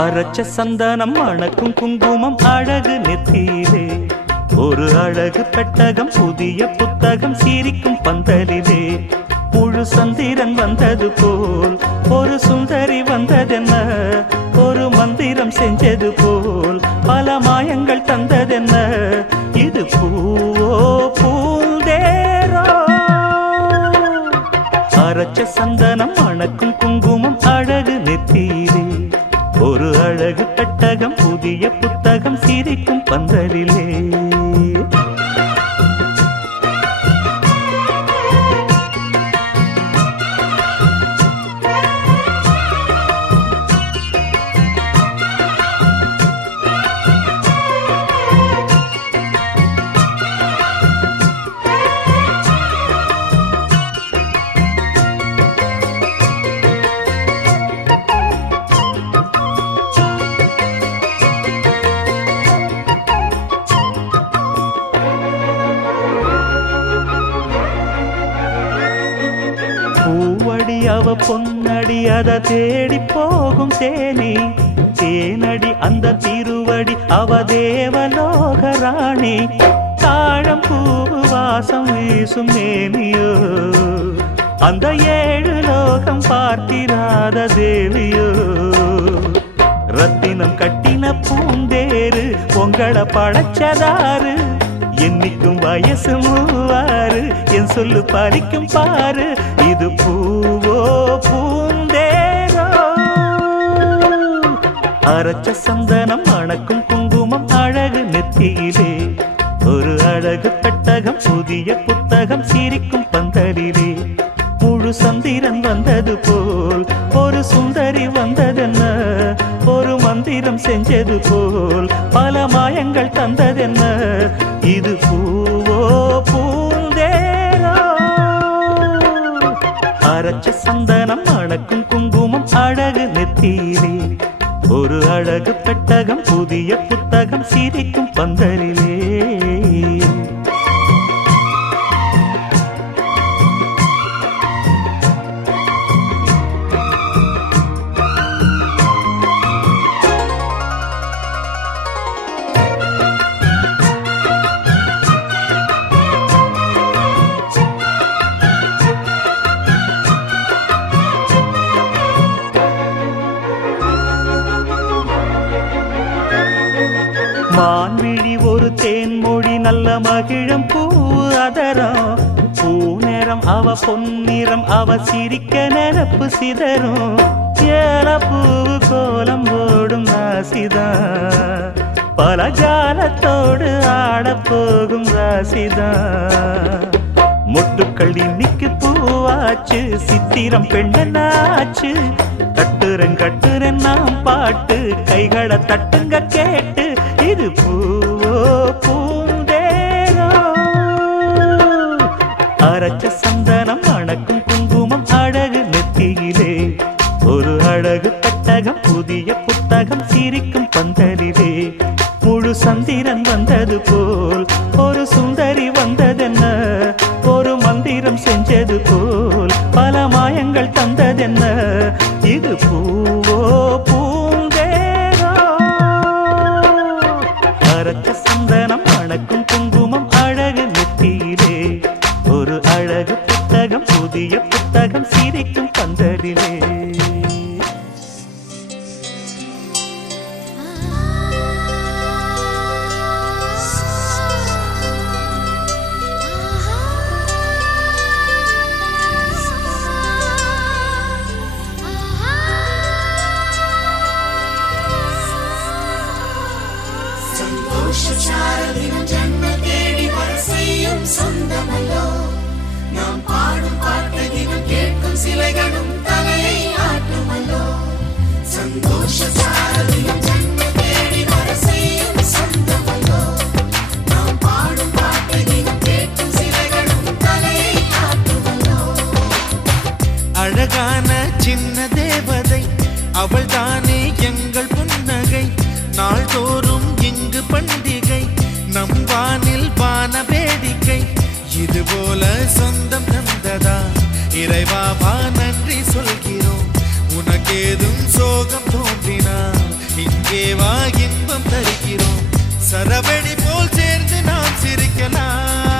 அரைச்ச சந்தனம் மணக்கும் குங்குமம் அழகு நெத்தியிலே ஒரு அழகு பெட்டகம் புதிய புத்தகம் சிரிக்கும் பந்தலிலே முழு சந்திரன் வந்தது போல் ஒரு சுந்தரி வந்ததென்ன ஒரு மந்திரம் செஞ்சது போல் பல மாயங்கள் தந்ததென்ன இது பூவோ பூந்தேரோ அரைச்ச சந்தனம் மணக்கும் குங்குமம் அழகு நெத்தியிலே ஒரு அழகு பெட்டகம் புதிய புத்தகம் சிரிக்கும் பந்தலிலே பூவடி அவ பொன்னடி அத தேடி போகும் தேனி தேனடி அந்த திருவடி அவ தேவலோக ராணி தாழம் பூவு வாசம் வீசும் மேனியோ அந்த ஏழு லோகம் பார்த்திராத தேவியோ ரத்தினம் கட்டின பூந்தேரு உங்களை படைச்சதாரு என்னைக்கும் வயசு மூவாறு என் சொல்லு பறிக்கும் பாரு இது பூவோ பூந்தேரோ அரைச்ச சந்தனம் மணக்கும் குங்குமம் அழகு நெத்தியிலே ஒரு அழகு பெட்டகம் புதிய புத்தகம் சிரிக்கும் பந்தலிலே முழு சந்திரன் வந்தது போல் ஒரு சுந்தரி வந்ததென்ன ஒரு மந்திரம் செஞ்சது போல் பல மாயங்கள் தந்ததென்ன இது பூவோ பூந்தேரோ அரைச்ச சந்தனம் மணக்கும் குங்குமம் அழகு நெத்தியிலே ஒரு அழகு பெட்டகம் புதிய புத்தகம் சிரிக்கும் பந்தலிலே மான்விழி ஒரு தேன்மொழி நல்ல மகிழம் பூ அதரம் பூநேரம் அவ பொன்னிறம் அவ சிரிக்க நினப்பு சிதறும் ஏல பூவு கோலம் போடும் ராசிதான் பல ஜாலத்தோடு ஆடப்போகும் ராசிதான் மொட்டுக்கள் இன்னைக்கு பூவாச்சு சித்திரம் பெண்ணாச்சு கட்டுறன் நாம் பாட்டு கைகளை தட்டுங்க கேட்டு இது பூவோ பூந்தேரோ அரைச்ச சந்தனம் மணக்கும் குங்குமம் அழகு நெத்தியிலே ஒரு அழகு பெட்டகம் புதிய புத்தகம் சிரிக்கும் பந்தலிலே முழு சந்திரன் வந்தது போல் ஒரு சுந்தரி வந்ததென்ன ஒரு மந்திரம் செஞ்சது போல் பல மாயங்கள் தந்ததென்ன இது பூவோ பூந்தேரோ அரைச்ச சந்தனம் மணக்கும் குங்குமம் அழகு நெத்தியிலே ஒரு அழகு புத்தகம் புதிய புத்தகம் சிரிக்கும் பந்தலிலே சந்தோஷச்சாரதினம் ஜன்ம தேடி வரிசையும் சொந்தமல்லோ நாம் பாடும் பாட்டு தினம் கேட்கும் சிலைகளும் தலையை ஆட்டுமல்லோ சந்தோஷச்சாரதினம் ஜன்ம தேடி வரிசையும் சொந்தமல்லோ நாம் பாடும் பாட்டு தினம் கேட்கும் சிலைகளும் தலையை ஆட்டுமல்லோ அழகான சின்ன தேவதை அவள்தானே எங்கள் புன்னகை நாள்தோறும் இங்கு பண்டிகை நம் வானில் வான வேடிக்கை இதுபோல சொந்தம் தந்ததா இறைவா நன்றி சொல்கிறோம் உனக்கேதும் சோகம் தோன்றினால் இங்கே வா இன்பம் தருகிறோம் சரவெடி போல் சேர்ந்து நாம் சிரிக்கலாம்